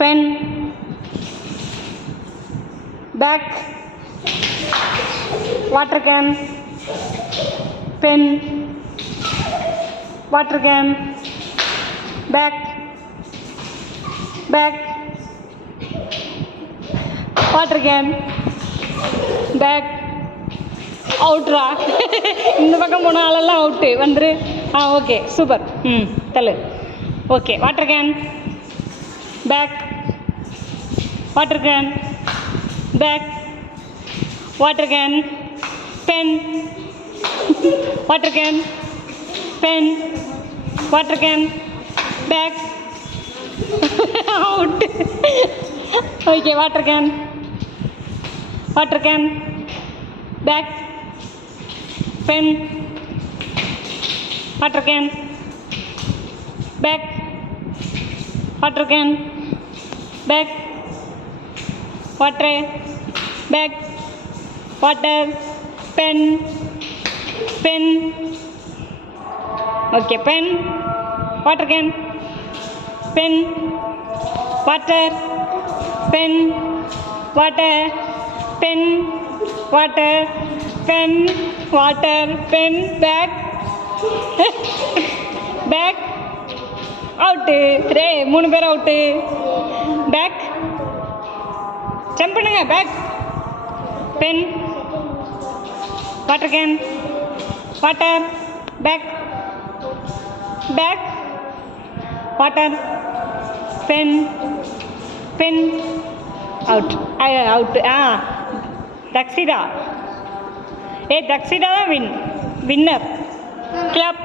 pen, bag, water can, pen, water can, bag, water can, bag. அவுட்ரா இந்த பக்கம் போன ஆளெல்லாம் அவுட்டு வந்துரு. Okay super. தள்ளு. Okay water can, bag, water can, bag, water can, pen, water can, pen, water can, bag, out. Okay water can, water can, bag, pen, water can, bag, water can, bag, water, bag, water, pen, okay, pen, water can, pen, water, pen, water, pen, water, pen, water, pen, bag, bag, out. ரே 3 பேர் out. Bag jump பண்ணுங்க. Bag, pen, water can, water, bag, bag, water, pen, out. Out. Dakshita. Dakshita தான் winner. Club.